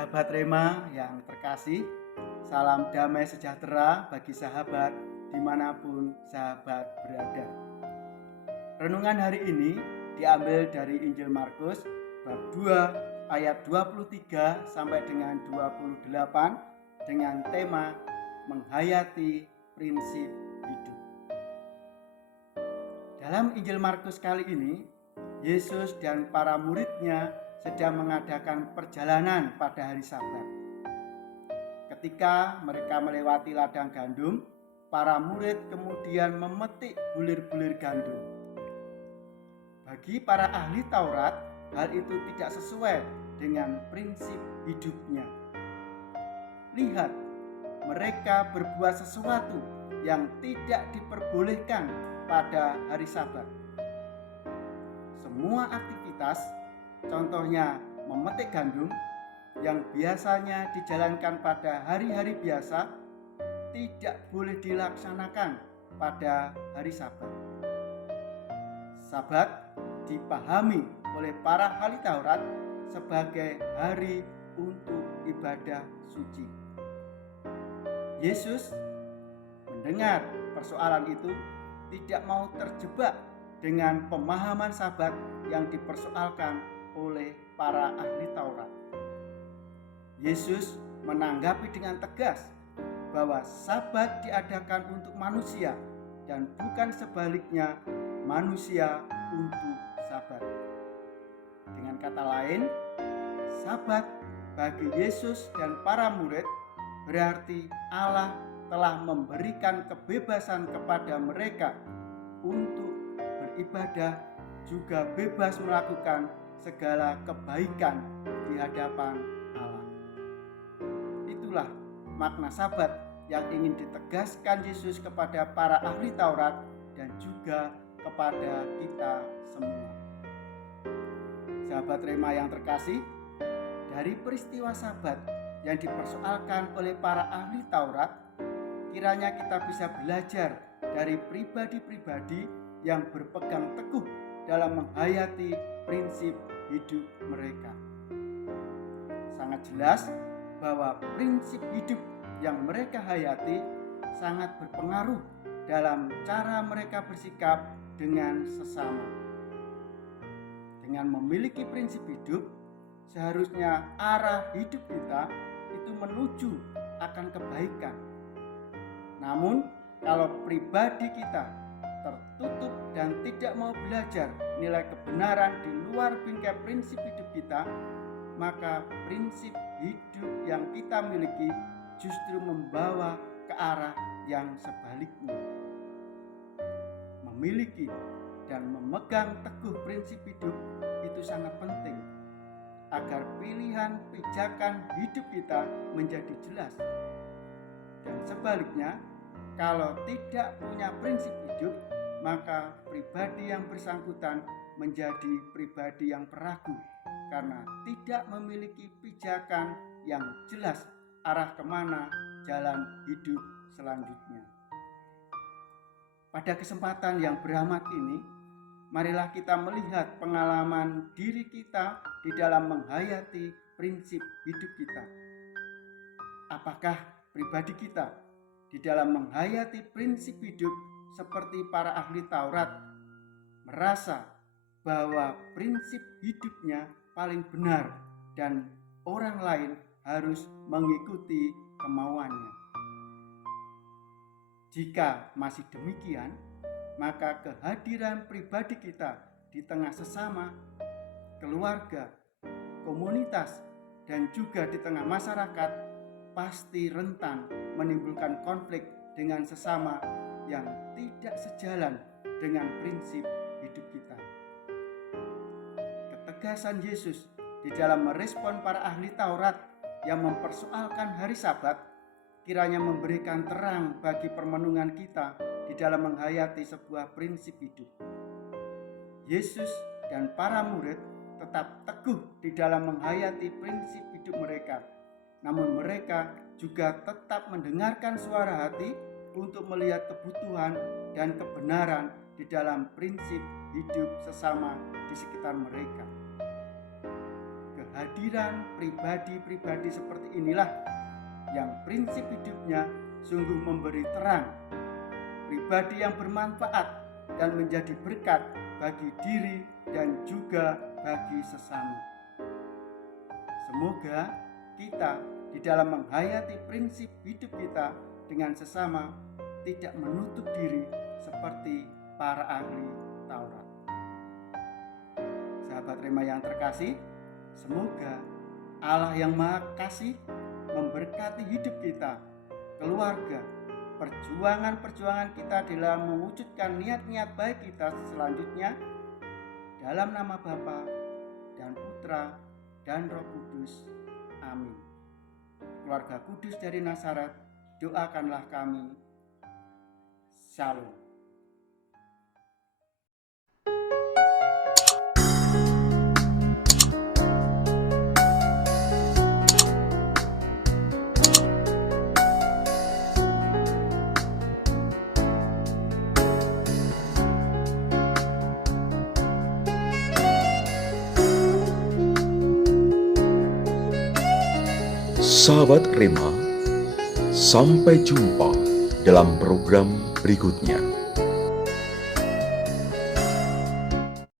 Sahabat Rema yang terkasih, salam damai sejahtera bagi sahabat dimanapun sahabat berada. Renungan hari ini diambil dari Injil Markus bab 2 ayat 23 sampai dengan 28 dengan tema menghayati prinsip hidup. Dalam Injil Markus kali ini, Yesus dan para muridnya sedang mengadakan perjalanan pada hari Sabat. Ketika mereka melewati ladang gandum, para murid kemudian memetik bulir-bulir gandum. Bagi para ahli Taurat, hal itu tidak sesuai dengan prinsip hidupnya. Lihat, mereka berbuat sesuatu yang tidak diperbolehkan pada hari Sabat. Semua aktivitas, contohnya memetik gandum, yang biasanya dijalankan pada hari-hari biasa, tidak boleh dilaksanakan pada hari Sabat. Sabat dipahami oleh para ahli Taurat sebagai hari untuk ibadah suci. Yesus mendengar persoalan itu, tidak mau terjebak dengan pemahaman Sabat yang dipersoalkan oleh para ahli Taurat. Yesus menanggapi dengan tegas bahwa Sabat diadakan untuk manusia dan bukan sebaliknya manusia untuk Sabat. Dengan kata lain, Sabat bagi Yesus dan para murid berarti Allah telah memberikan kebebasan kepada mereka untuk beribadah, juga bebas melakukan segala kebaikan di hadapan Allah. Itulah makna Sabat yang ingin ditegaskan Yesus kepada para ahli Taurat dan juga kepada kita semua. Sahabat Rema yang terkasih, dari peristiwa Sabat yang dipersoalkan oleh para ahli Taurat, kiranya kita bisa belajar dari pribadi-pribadi yang berpegang teguh dalam menghayati prinsip hidup mereka. Sangat jelas bahwa prinsip hidup yang mereka hayati sangat berpengaruh dalam cara mereka bersikap dengan sesama. Dengan memiliki prinsip hidup, seharusnya arah hidup kita itu menuju akan kebaikan. Namun, kalau pribadi kita tertutup dan tidak mau belajar nilai kebenaran di luar bingkai prinsip hidup kita, maka prinsip hidup yang kita miliki justru membawa ke arah yang sebaliknya. Memiliki dan memegang teguh prinsip hidup itu sangat penting agar pilihan pijakan hidup kita menjadi jelas. Dan sebaliknya, kalau tidak punya prinsip hidup, maka pribadi yang bersangkutan menjadi pribadi yang peragu karena tidak memiliki pijakan yang jelas arah kemana jalan hidup selanjutnya. Pada kesempatan yang beramat ini, marilah kita melihat pengalaman diri kita di dalam menghayati prinsip hidup kita. Apakah pribadi kita di dalam menghayati prinsip hidup seperti para ahli Taurat merasa bahwa prinsip hidupnya paling benar dan orang lain harus mengikuti kemauannya? Jika masih demikian, maka kehadiran pribadi kita di tengah sesama, keluarga, komunitas, dan juga di tengah masyarakat pasti rentan menimbulkan konflik dengan sesama yang tidak sejalan dengan prinsip hidup kita. Ketegasan Yesus di dalam merespon para ahli Taurat yang mempersoalkan hari Sabat kiranya memberikan terang bagi permenungan kita di dalam menghayati sebuah prinsip hidup. Yesus dan para murid tetap teguh di dalam menghayati prinsip hidup mereka. Namun mereka juga tetap mendengarkan suara hati untuk melihat kebutuhan dan kebenaran di dalam prinsip hidup sesama di sekitar mereka. kehadiran pribadi-pribadi seperti inilah yang prinsip hidupnya sungguh memberi terang, pribadi yang bermanfaat dan menjadi berkat bagi diri dan juga bagi sesama. Semoga kita di dalam menghayati prinsip hidup kita dengan sesama tidak menutup diri seperti para ahli Taurat. Sahabat Rema yang terkasih, semoga Allah yang Maha Kasih memberkati hidup kita, keluarga, perjuangan-perjuangan kita dalam mewujudkan niat-niat baik kita selanjutnya, dalam nama Bapa dan Putra dan Roh Kudus. Amin. Keluarga kudus dari Nazaret, doakanlah kami. Shalom. Sahabat Rema, sampai jumpa dalam program berikutnya.